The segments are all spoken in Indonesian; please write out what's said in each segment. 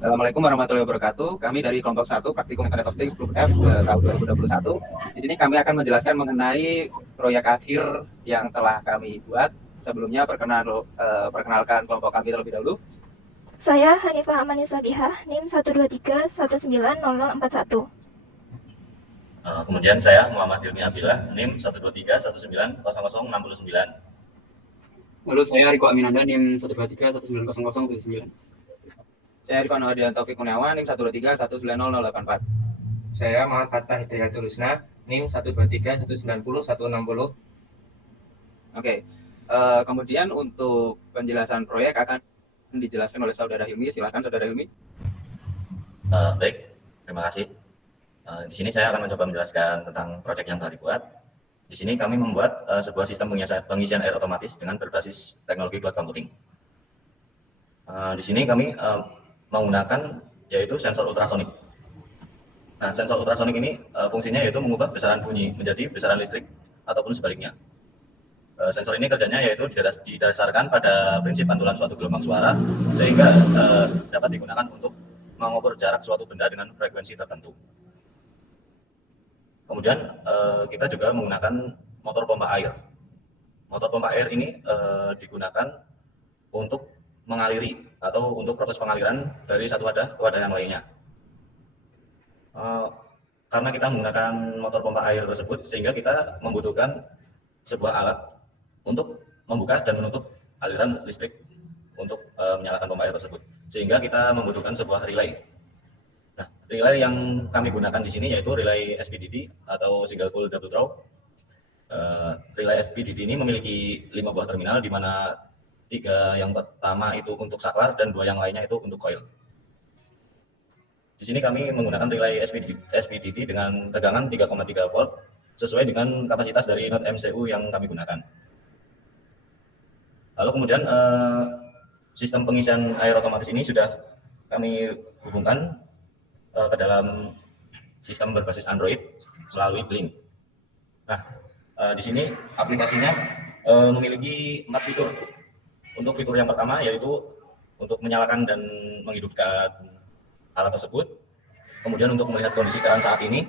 Assalamualaikum warahmatullahi wabarakatuh. Kami dari kelompok 1 Praktikum Internet of Things Group F tahun 2021. Di sini kami akan menjelaskan mengenai proyek akhir yang telah kami buat. Sebelumnya perkenalkan kelompok kami terlebih dahulu. Saya Hanifah Amanisa Biha, NIM 123190041. Kemudian saya Muhammad Hilmi Abdillah, NIM 123190069. Lalu saya Riko Aminanda, NIM 123190079. Saya Rifan Hadian Taufik Kurniawan, NIM 123190084. Saya Muhammad Fattah Hidayatul Husna, NIM 123190160. Oke. Kemudian untuk penjelasan proyek akan dijelaskan oleh Saudara Hilmi. Silakan Saudara Hilmi. Baik, terima kasih. Di sini saya akan mencoba menjelaskan tentang proyek yang telah dibuat. Di sini kami membuat sebuah sistem pengisian air otomatis dengan berbasis teknologi cloud computing. Di sini kami menggunakan yaitu sensor ultrasonik. Nah, sensor ultrasonik ini fungsinya yaitu mengubah besaran bunyi menjadi besaran listrik ataupun sebaliknya. Sensor ini kerjanya yaitu didasarkan pada prinsip pantulan suatu gelombang suara sehingga dapat digunakan untuk mengukur jarak suatu benda dengan frekuensi tertentu. Kemudian kita juga menggunakan motor pompa air. Motor pompa air ini digunakan untuk mengaliri atau untuk proses pengaliran dari satu wadah ke wadah yang lainnya. Karena kita menggunakan motor pompa air tersebut, sehingga kita membutuhkan sebuah alat untuk membuka dan menutup aliran listrik untuk menyalakan pompa air tersebut. Sehingga kita membutuhkan sebuah relay. Nah, relay yang kami gunakan di sini yaitu relay SPDT atau single pole double throw. Relay SPDT ini memiliki 5 buah terminal, di mana 3 yang pertama itu untuk saklar dan 2 yang lainnya itu untuk coil. Di sini kami menggunakan relay SPDT dengan tegangan 3,3 volt sesuai dengan kapasitas dari node MCU yang kami gunakan. Lalu kemudian sistem pengisian air otomatis ini sudah kami hubungkan ke dalam sistem berbasis Android melalui Blink. Nah, di sini aplikasinya memiliki 4 fitur. Untuk fitur yang pertama yaitu untuk menyalakan dan menghidupkan alat tersebut. Kemudian untuk melihat kondisi keran saat ini.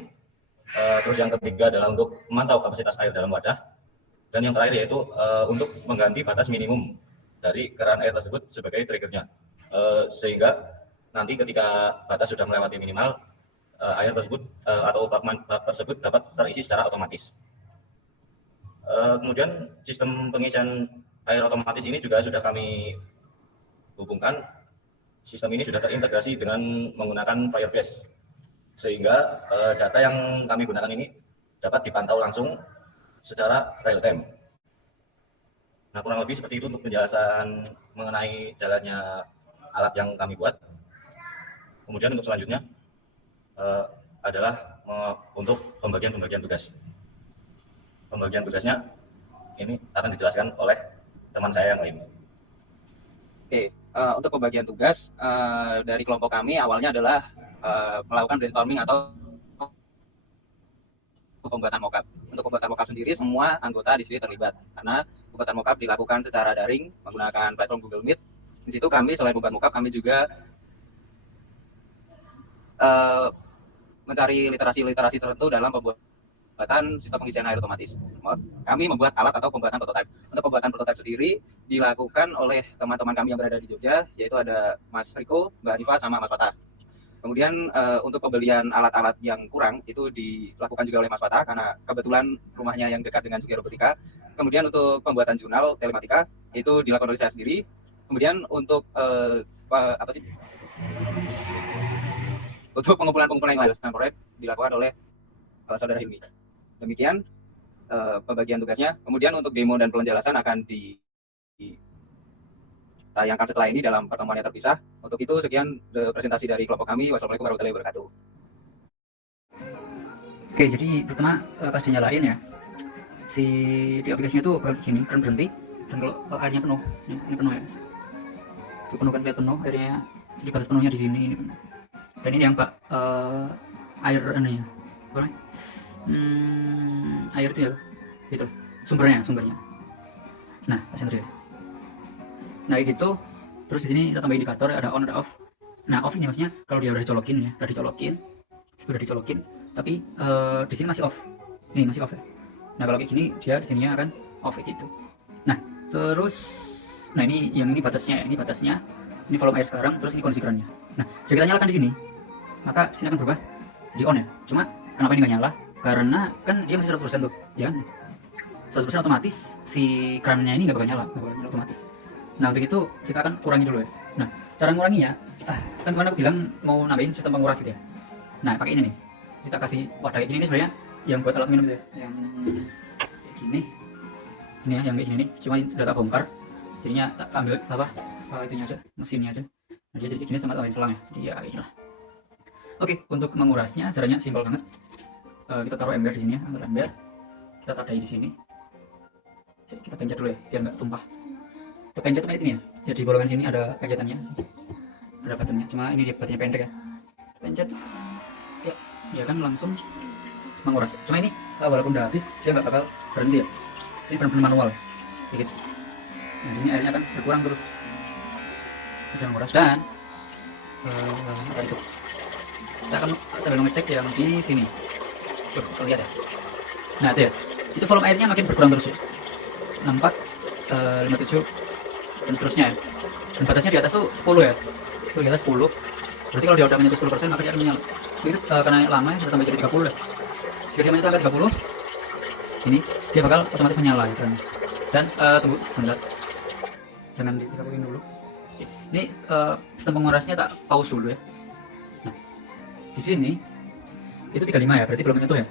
Terus yang ketiga adalah untuk memantau kapasitas air dalam wadah. Dan yang terakhir yaitu untuk mengganti batas minimum dari keran air tersebut sebagai triggernya. Sehingga nanti ketika batas sudah melewati minimal, air tersebut atau bak tersebut dapat terisi secara otomatis. Kemudian sistem pengisian air otomatis ini juga sudah kami hubungkan. Sistem ini sudah terintegrasi dengan menggunakan Firebase, sehingga data yang kami gunakan ini dapat dipantau langsung secara real time. Nah, kurang lebih seperti itu untuk penjelasan mengenai jalannya alat yang kami buat. Kemudian untuk selanjutnya adalah untuk pembagian tugas. Pembagian tugasnya ini akan dijelaskan oleh teman saya yang lain. Oke, untuk pembagian tugas dari kelompok kami awalnya adalah melakukan brainstorming atau pembuatan mockup. Untuk pembuatan mockup sendiri semua anggota di sini terlibat karena pembuatan mockup dilakukan secara daring menggunakan platform Google Meet. Di situ kami selain membuat mockup kami juga mencari literasi tertentu dalam pembuatan sistem pengisian air otomatis. Kami membuat alat atau pembuatan prototipe. Untuk pembuatan prototipe sendiri dilakukan oleh teman-teman kami yang berada di Jogja, yaitu ada Mas Riko, Mbak Hanifah, sama Mas Fatah. Kemudian untuk pembelian alat-alat yang kurang itu dilakukan juga oleh Mas Fatah karena kebetulan rumahnya yang dekat dengan Jogja Robotika. Kemudian untuk pembuatan jurnal telematika itu dilakukan oleh saya sendiri. Kemudian untuk untuk pengumpulan yang lain proyek dilakukan oleh Saudara Hilmi. Demikian pembagian tugasnya. Kemudian untuk demo dan penjelasan akan ditayangkan setelah ini dalam pertemuan yang terpisah. Untuk itu sekian presentasi dari kelompok kami. Wassalamualaikum warahmatullahi wabarakatuh. Oke, jadi pertama pas dinyalain ya, di aplikasinya tuh bakal gini, kan berhenti. Dan kalau airnya penuh, ini penuh ya, itu penuh kan, lihat penuh airnya. Jadi batas penuhnya di sini, ini penuh. Dan ini yang air ini ya, apa namanya? Air itu ya, gitu, sumbernya. Nah, pas ya. Nah gitu, Terus di sini kita tambah indikator ada on ada off. Nah off ini maksudnya kalau dia udah dicolokin ya, sudah dicolokin, tapi di sini masih off. Ini masih off ya. Nah kalau kayak gini dia di sininya akan off kayak gitu. Nah terus, nah ini yang ini batasnya, ini volume air sekarang, terus ini kondisi kerannya. Nah jika kita nyalakan di sini, maka di sini akan berubah di on ya. Cuma kenapa ini nggak nyala? Karena kan dia masih 100% tuh, ya kan? 100% otomatis si kerannya ini nggak bakal nyala otomatis. Nah untuk itu kita akan kurangi dulu ya. Nah cara nguranginya, kan kemarin aku bilang mau nambahin sistem penguras gitu ya. Nah pakai ini nih, kita kasih wadah kayak gini. Ini sebenarnya yang buat alat minum gitu ya, yang kayak gini. Ini ya, yang kayak gini nih, cuma udah tak bongkar, jadinya tak ambil itunya aja, mesinnya aja. Nah dia jadi kayak gini sama tambahin selang ya, jadi ya kayak gini lah. Oke, untuk mengurasnya caranya simpel banget. Kita taruh ember di sini ya, ember. Kita tadai di sini. Kita pencet dulu ya, biar nggak tumpah. Kita pencet kayak ini ya. Ya di bolongan sini ada kagetannya, ada buttonnya. Cuma ini dia buttonnya pendek ya. Pencet. Ya, dia kan langsung menguras. Cuma ini walaupun udah habis, dia nggak bakal berhenti ya. Ini benar-benar manual, kayak gitu. Nah ini airnya akan berkurang terus. Sudah menguras dan apa itu? Kita akan sambil ngecek yang di sini. Tuh, kita lihat ya. Nah itu ya, itu volume airnya makin berkurang terus ya. 64, 57 dan seterusnya ya. Dan batasnya di atas tuh 10 ya. Tuh di atas 10. Berarti kalau dia udah menyentuh 10% maka dia akan menyala. Itu karena lama ya, kita tambah jadi 30 ya. Jika dia menyentuh angka 30, ini dia bakal otomatis menyala ya kan. Dan tunggu sebentar. Jangan di 30 dulu. Oke. Ini sistem pengurasnya tak pause dulu ya. Nah, di sini itu 35 ya, berarti belum menyentuh ya.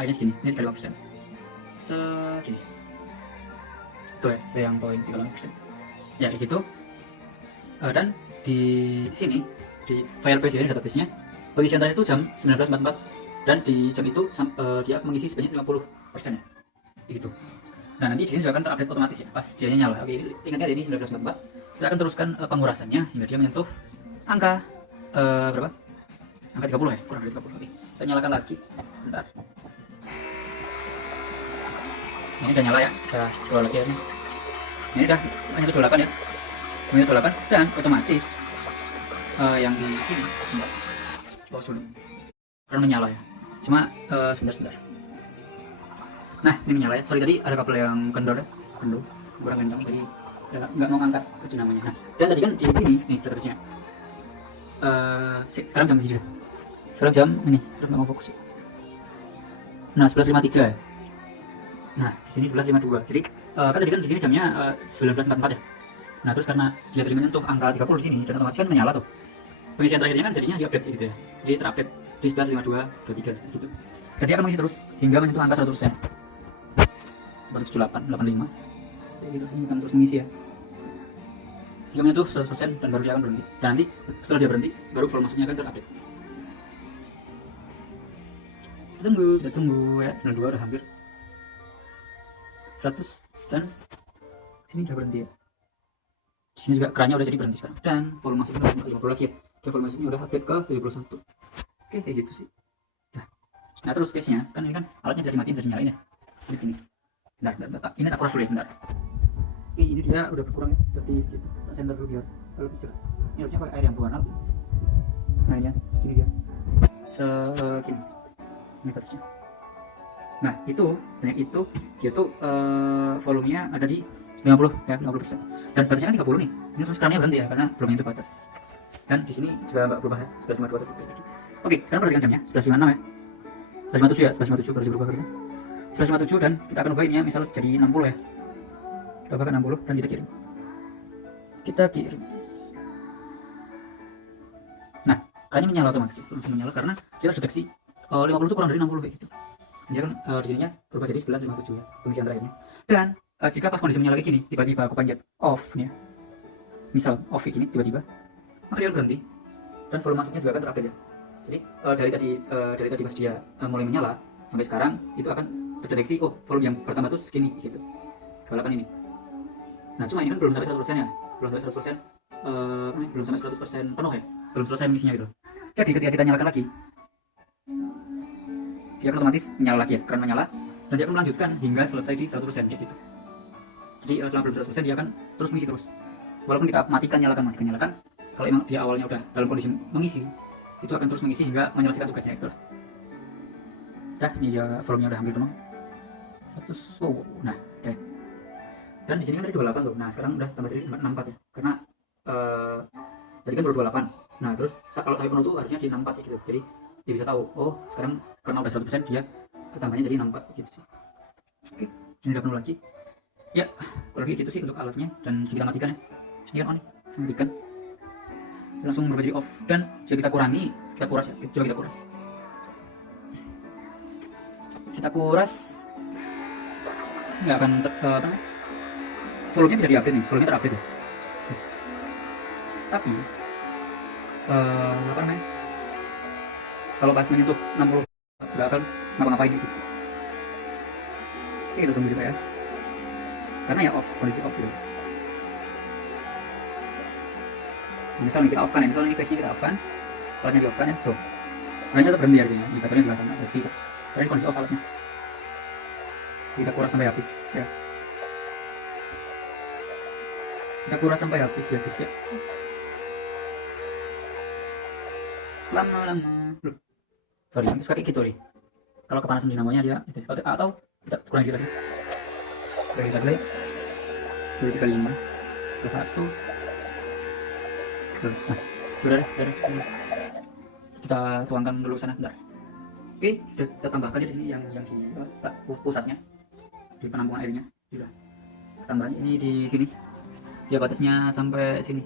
Airnya segini, ini 35%. Segini. Itu ya, saya yang poin 35%. Ya, kayak gitu. Dan di sini di Firebase ini database-nya pengisian terakhir itu jam 19.44 dan di jam itu dia mengisi sebanyak 50% ya. Gitu. Nah, nanti di sini juga akan terupdate otomatis ya pas dia nyala. Oke, ingat ya ini 19.44. Kita akan teruskan pengurasannya hingga dia menyentuh angka berapa? Angka 30 ya, kurang dari 30. Oke. Kita nyalakan lagi. Bentar. Ini udah nyala ya. Udah dua lagi ya. Ini udah hanya 28 ya. Hanya 28 dan otomatis yang di sini bentar. Pause dulu. Karena menyala ya. Cuma sebentar. Nah, ini menyala ya. Sorry tadi ada kabel yang kendor ya. Kendor. Kurang kencang jadi nggak mau angkat itu namanya. Nah, dan tadi kan di sini nih database-nya. Sekarang jam segini. Sekarang jam ini, udah nggak mau fokus. Nah, 11.53 ya. Nah, di sini 11.52. Jadi kan tadi kan di sini jamnya 19.44 ya. Nah, terus karena dia tadi menyentuh angka 30 di sini dan otomatis kan menyala tuh. Pengisian terakhirnya kan jadinya dia update gitu ya. Jadi terupdate di 11.52, 23 gitu. Dan dia akan mengisi terus hingga menyentuh angka 100%. Baru 78, 85. Kayak gitu, ini akan terus mengisi ya. Hingga menyentuh 100% dan baru dia akan berhenti. Dan nanti setelah dia berhenti, baru volume masuknya akan terupdate. Kita tunggu ya, 92 udah hampir 100 dan sini udah berhenti ya. Di sini juga kerannya udah jadi berhenti sekarang dan volume masuknya udah 50 lagi ya. Dan volume masuknya udah update ke 71. Oke, kayak gitu sih. Nah terus case-nya kan ini kan alatnya bisa dimatiin, bisa dinyalain ya. Seperti ini. Bentar. Ini tak kuras dulu ya, bentar. Oke, ini dia udah berkurang ya, berarti segitu. Tak center dulu biar lebih jelas. Ini harusnya pakai air yang berwarna. Nah ini ya, segini dia. Segini. Ini batasnya. Nah itu dia tuh volumenya ada di 50 ya, 50%. Dan batasnya kan 30 nih. Ini terus kerannya berhenti ya karena belum menyentuh batas. Dan di sini juga nggak berubah ya, 11.52. Oke, sekarang perhatikan jamnya, 11.56 ya. 11.57 ya, 11.57 baru berubah harusnya. 11.57 dan kita akan ubah ini ya, misal jadi 60 ya. Kita ubah ke 60 dan kita kirim. Nah, kerannya menyala otomatis, langsung menyala karena dia terdeteksi 50 itu kurang dari 60 kayak gitu. Dia kan di sininya berubah jadi 11.57 ya, pengisian terakhirnya. Dan jika pas kondisi menyala kayak gini, tiba-tiba aku pencet off nih ya. Misal off kayak gini tiba-tiba, maka dia berhenti dan volume masuknya juga akan terupdate ya. Jadi dari tadi pas dia mulai menyala sampai sekarang itu akan terdeteksi volume yang pertama tuh segini gitu. 28 ini. Nah, cuma ini kan belum sampai 100% ya. Belum sampai 100%. Belum sampai 100% penuh ya. Belum selesai mengisinya gitu. Jadi ketika kita nyalakan lagi, dia akan otomatis menyala lagi ya, keran menyala dan dia akan melanjutkan hingga selesai di 100% ya gitu. Jadi selama belum 100% dia akan terus mengisi terus. walaupun kita matikan nyalakan, kalau emang dia awalnya udah dalam kondisi mengisi, itu akan terus mengisi hingga menyelesaikan tugasnya gitu lah. Dah, ini dia volumenya udah hampir penuh. 100, oh, nah, deh. Dan di sini kan tadi 28 tuh. Nah, sekarang udah tambah jadi 64 ya. Karena tadi kan baru 28. Nah, terus kalau sampai penuh tuh harusnya di 64 ya gitu. Jadi dia bisa tahu, oh, sekarang karena udah 100% dia tambahnya jadi 64 gitu sih. Oke, ini udah penuh lagi. Ya, kurang lebih gitu sih untuk alatnya, dan kita matikan ya. Ini kan on, matikan. Langsung berubah jadi off, dan jika kita kurangi, kita kuras ya. Coba kita kuras. Kita kuras, nggak akan volumenya bisa diupdate nih, volumenya terupdate ya. Tapi apa namanya, kalau pas menyentuh 60 nggak akan ngapa-ngapain gitu sih. Oke, kita tunggu juga ya, karena ya off, kondisi off gitu. Misal nih kita off kan ya, misalnya ini case-nya kita off kan, alatnya di off kan ya, tuh alatnya tetap berhenti harusnya, indikatornya juga sama, berarti ini kondisi off alatnya. Kita kuras sampai habis ya, kita kuras sampai habis ya guys ya. Lama-lama loh, sorry, harus kayak gitu nih. Kalau kepanasan dinamonya dia gitu, atau kita kurangi lagi, dari tadi 235 ke 1 terus, nah udah deh, kita tuangkan dulu sana bentar. Oke, sudah kita tambahkan di sini yang di pusatnya, di penampungan airnya sudah tambahan ini di sini, dia batasnya sampai sini.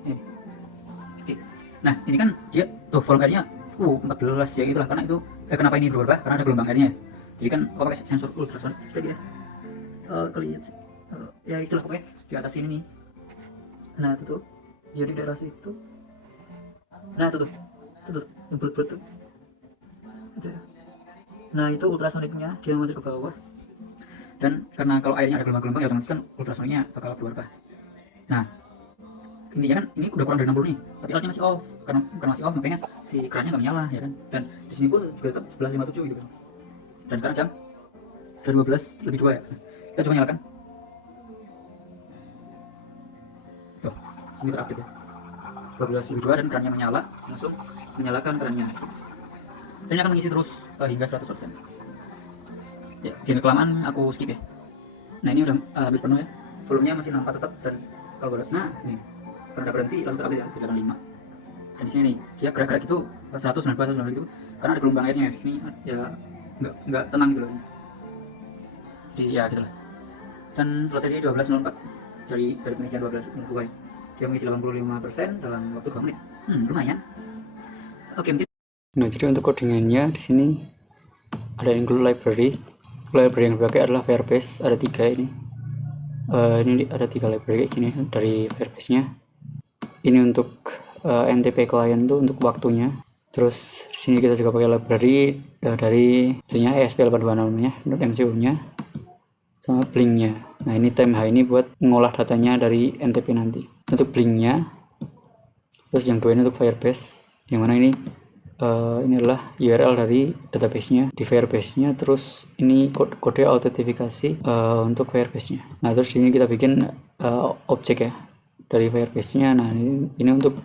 Oke, nah ini kan dia tuh volume airnya 14 ya gitulah, karena itu kenapa ini berubah, karena ada gelombang airnya. Jadi kan kalau pakai sensor ultrasonik kita kelihatan sih, ya itulah pokoknya di atas ini nih. Nah itu tuh jadi daerah situ, nah itu tuh yang bulat-bulat tuh itu ya. Nah itu ultrasoniknya dia masuk ke bawah, dan karena kalau airnya ada gelombang-gelombang ya otomatis kan ultrasoniknya bakal berubah. Nah intinya kan ini udah kurang dari 60 nih, tapi alatnya masih off. Karena masih off makanya si kerannya nggak menyala ya kan, dan di sini pun juga tetap 11.57 gitu kan. Dan sekarang jam udah 12:02 ya. Kita coba nyalakan tuh, sini terupdate ya, 12:02 dan kerannya menyala, langsung menyalakan kerannya. Dan ini akan mengisi terus hingga 100%. Ya, biar kelamaan aku skip ya. Nah ini udah hampir penuh ya, volumenya masih 64 tetap, dan kalau berat, nah ini karena udah berhenti langsung terupdate ya, 305. Dan di sini nih dia gerak-gerak itu 192 gitu, karena ada gelombang airnya di sini ya, nggak tenang gitu loh. Jadi ya gitulah. Dan selesai di 12.04 dari pengisian 12.02 ya. Dia mengisi 85% dalam waktu 2 menit. Lumayan. Oke, mungkin. Nah, jadi untuk codingannya di sini ada include library. Library yang dipakai adalah Firebase, ada 3 ini. Ini ada 3 library kayak gini dari Firebase-nya. Ini untuk NTP client tuh untuk waktunya. Terus di sini kita juga pakai library dari itunya ESP82 namanya, MCU-nya sama Blink-nya. Nah, ini TimeH ini buat mengolah datanya dari NTP nanti. Untuk Blink-nya. Terus yang 2 ini untuk Firebase. Yang mana ini adalah URL dari database-nya di Firebase-nya. Terus ini kode autentifikasi untuk Firebase-nya. Nah, terus di sini kita bikin objek ya dari Firebase-nya. Nah, ini untuk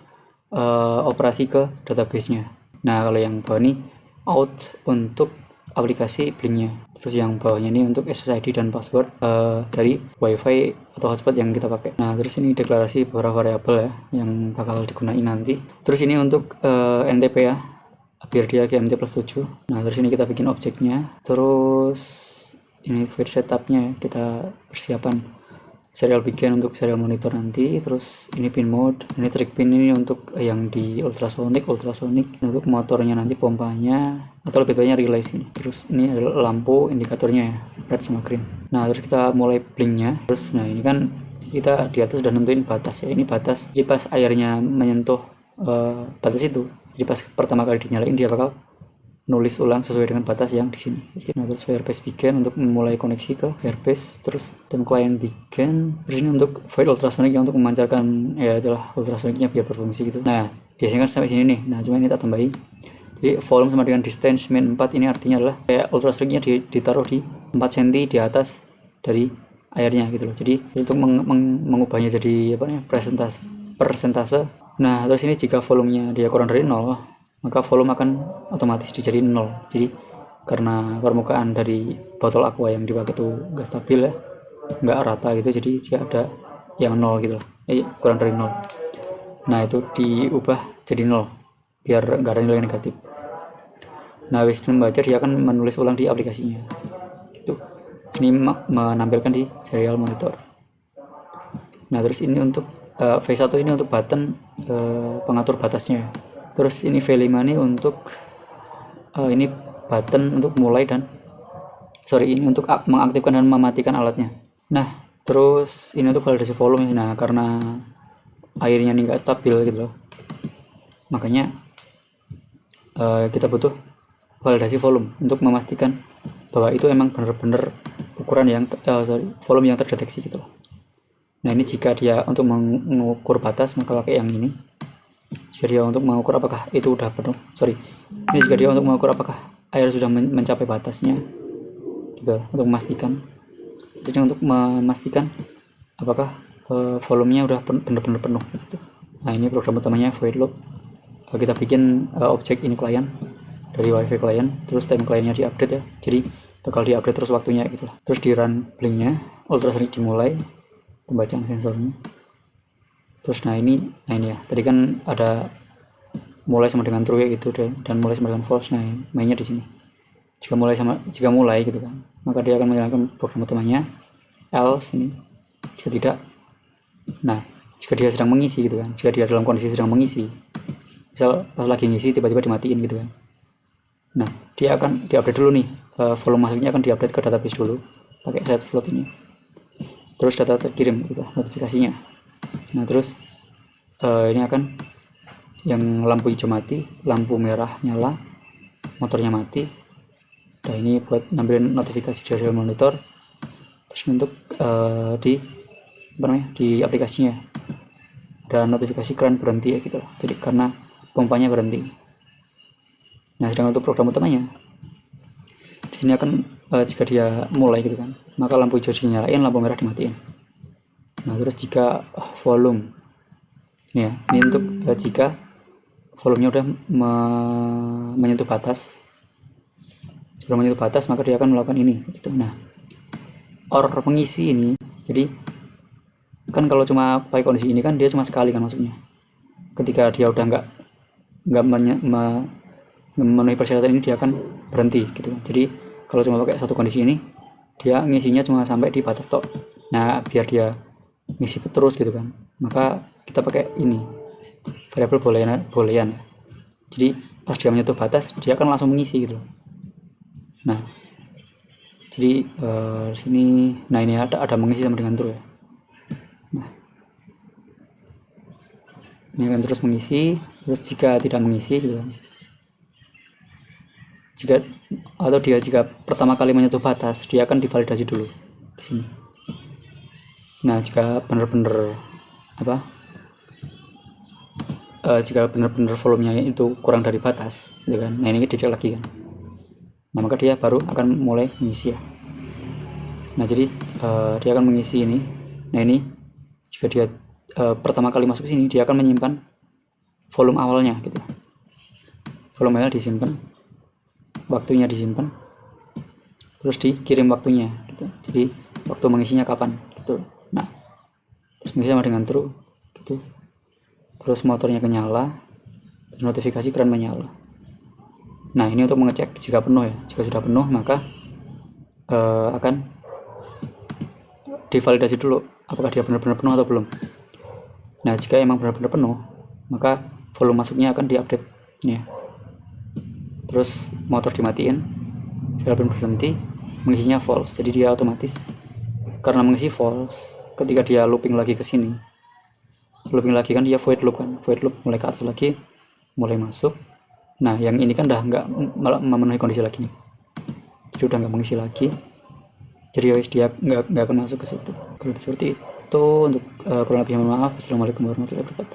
operasi ke database-nya. Nah, kalau yang bawah ini out untuk aplikasi Blink-nya. Terus yang bawahnya ini untuk SSID dan password dari WiFi atau hotspot yang kita pakai. Nah, terus ini deklarasi beberapa variabel ya yang bakal digunain nanti. Terus ini untuk NTP ya, biar dia GMT plus 7. Nah, terus ini kita bikin objeknya. Terus ini file setupnya ya, kita persiapan serial begin untuk serial monitor nanti. Terus ini pin mode, ini trick pin ini untuk yang di ultrasonic untuk motornya nanti, pompanya atau lebih tepatnya relay sini. Terus ini adalah lampu indikatornya ya, red sama green. Nah, terus kita mulai blinknya. Terus nah ini kan kita di atas sudah nentuin batas ya, ini batas. Jadi pas airnya menyentuh batas itu, jadi pas pertama kali dinyalain dia bakal nulis ulang sesuai dengan batas yang di sini. Nah, terus Firebase begin untuk memulai koneksi ke Firebase. Terus tim client begin. Terus ini untuk void ultrasonic yang untuk memancarkan ya itulah ultrasonicnya biar berfungsi gitu. Nah, biasanya kan sampai sini nih. Nah, cuma ini tak tambahin. Jadi volume sama dengan distance min 4 ini artinya adalah kayak ultrasonicnya ditaruh di 4 cm di atas dari airnya gitu loh. Jadi untuk mengubahnya jadi apa namanya persentase. Nah, terus ini jika volumenya dia kurang dari 0, maka volume akan otomatis dijadiin 0. Jadi karena permukaan dari botol aqua yang dipakai itu nggak stabil ya, nggak rata gitu, jadi dia ada yang 0 gitu, kurang dari 0. Nah, itu diubah jadi 0 biar nggak ada nilai negatif. Nah, habis membaca dia akan menulis ulang di aplikasinya gitu. Ini menampilkan di serial monitor. Nah, terus ini untuk V1 ini untuk button pengatur batasnya. Terus ini V5 ini untuk ini button untuk mulai dan ini untuk mengaktifkan dan mematikan alatnya. Nah, terus ini untuk validasi volume. Nah, karena airnya ini enggak stabil gitu loh, makanya kita butuh validasi volume untuk memastikan bahwa itu emang benar-benar ukuran yang volume yang terdeteksi gitu loh. Nah, ini jika dia untuk mengukur batas maka pakai yang ini. Jika dia untuk mengukur apakah itu udah penuh, ini jika dia untuk mengukur apakah air sudah mencapai batasnya gitu, untuk memastikan. Jadi untuk memastikan apakah volumenya udah benar-benar penuh gitu. Nah, ini program utamanya void loop. Kita bikin objek ini client dari wifi client, terus time clientnya diupdate ya, jadi bakal diupdate terus waktunya gitu lah. Terus di run blinknya, ultrasonic dimulai, pembacaan sensornya. Terus nah ini ya, tadi kan ada mulai sama dengan true gitu dan mulai sama dengan false. Nah, mainnya di sini. Jika mulai gitu kan, maka dia akan menjalankan program utamanya. Else ini, jika tidak. Nah, jika dia sedang mengisi gitu kan, jika dia dalam kondisi sedang mengisi, misal pas lagi ngisi tiba-tiba dimatiin gitu kan. Nah, dia akan diupdate dulu nih, volume masuknya akan diupdate ke database dulu pakai set float ini. Terus data terkirim gitu, notifikasinya. Nah, terus ini akan yang lampu hijau mati, lampu merah nyala, motornya mati. Nah, ini buat nampilin notifikasi dari monitor. Terus untuk di aplikasinya ada notifikasi keran berhenti ya gitu loh. Jadi karena pompanya berhenti. Nah, sedangkan untuk program utamanya di sini akan jika dia mulai gitu kan, maka lampu hijau dinyalain, lampu merah dimatiin. Nah, terus jika volume ini ya, ini untuk jika volumenya udah menyentuh batas, sebelum menyentuh batas maka dia akan melakukan ini gitu. Nah, or mengisi ini, jadi kan kalau cuma pakai kondisi ini kan dia cuma sekali kan masuknya. Ketika dia udah nggak memenuhi persyaratan ini, dia akan berhenti gitu. Jadi kalau cuma pakai satu kondisi ini, dia ngisinya cuma sampai di batas tok. Nah, biar dia ngisi terus gitu kan, maka kita pakai ini variabel boolean. Jadi pas dia menyentuh batas, dia akan langsung mengisi gitu. Nah, jadi di sini, nah ini ada mengisi sama dengan true ya. Nah, ini akan terus mengisi. Terus jika tidak mengisi gitu kan, jika pertama kali menyentuh batas, dia akan divalidasi dulu di sini. Nah, jika benar-benar jika benar-benar volumenya itu kurang dari batas gitu kan, nah ini dicek lagi kan, nah maka dia baru akan mulai mengisi ya. Nah, jadi dia akan mengisi ini. Nah, ini jika dia pertama kali masuk sini, dia akan menyimpan volume awalnya gitu, volume awalnya disimpan, waktunya disimpan, terus dikirim waktunya gitu. Jadi waktu mengisinya kapan gitu. Nah, terus mengisi sama dengan true gitu. Terus motornya kenyala, terus notifikasi keran menyala. Nah, ini untuk mengecek jika penuh ya. Jika sudah penuh maka akan divalidasi dulu apakah dia benar-benar penuh atau belum. Nah, jika emang benar-benar penuh, maka volume masuknya akan diupdate ya. Terus motor dimatiin, serial berhenti, mengisinya false. Jadi dia otomatis karena mengisi false, ketika dia looping lagi ke sini, looping lagi kan dia void loop mulai ke atas lagi, mulai masuk. Nah, yang ini kan udah nggak memenuhi kondisi lagi nih, jadi udah nggak mengisi lagi, jadi dia nggak akan masuk ke situ. Kalau seperti itu untuk kurang lebih mohon maaf. Assalamualaikum warahmatullahi wabarakatuh.